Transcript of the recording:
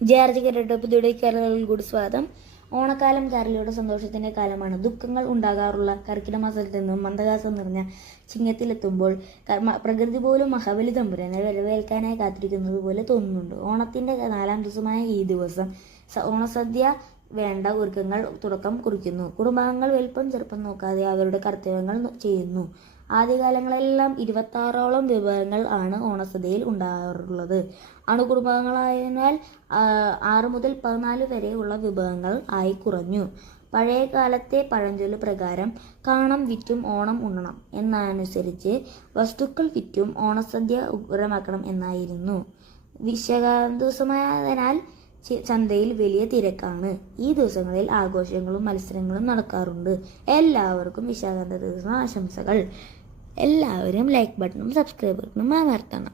ജെ.ആർ.ജി. കേരളയുടെ പുതിയ കേരളയിൽ കൂടി സ്വാഗതം. ഓണക്കാലം കേരളയുടെ സന്തോഷത്തിന്റെ കാലമാണ്. ദുഃഖങ്ങൾ ഉണ്ടാകാറുള്ള കർക്കിടക മാസത്തിൽ നിന്നും മന്ദഹാസം നിറഞ്ഞ ചിങ്ങത്തിലെത്തുമ്പോൾ പ്രകൃതി പോലും മഹാബലി തമ്പുരാനെ വരവേൽക്കാനായി കാത്തിരിക്കുന്നത് പോലെ തോന്നുന്നുണ്ട്. ഓണത്തിന്റെ 4ാം ദിവസമായ ഈ ദിവസം ഓണസദ്യ വേണ്ട ഒരുക്കങ്ങൾ തുടക്കം കുറിക്കുന്നു. കുടുംബാംഗങ്ങൾ വലിപ്പം ചെറുപ്പം നോക്കാതെ അവരുടെ കർത്തവ്യങ്ങൾ ചെയ്യുന്നു. ആദ്യകാലങ്ങളെല്ലാം 26ഓളം വിഭവങ്ങൾ ആണ് ഓണസദ്യയിൽ ഉണ്ടാകാറുള്ളത്. അണുകുടുംബങ്ങളായതിനാൽ 6 മുതൽ 14 വരെയുള്ള വിഭവങ്ങൾ ആയി കുറഞ്ഞു. പഴയ കാലത്തെ പഴഞ്ചൊല്ല് പ്രകാരം കാണം വിറ്റും ഓണം ഉണ്ണണം എന്നനുസരിച്ച് വസ്തുക്കൾ വിറ്റും ഓണസദ്യ ഉഗ്രമാക്കണം എന്നായിരുന്നു. വിശാഖം ദിവസമായതിനാൽ ചന്തയിൽ വലിയ തിരക്കാണ്. ഈ ദിവസങ്ങളിൽ ആഘോഷങ്ങളും മത്സരങ്ങളും നടക്കാറുണ്ട്. എല്ലാവർക്കും വിശാഖ ദിവസം ആശംസകൾ. എല്ലാവരും ലൈക്ക് ബട്ടണും സബ്സ്ക്രൈബ് ബട്ടണും അമർത്തണം.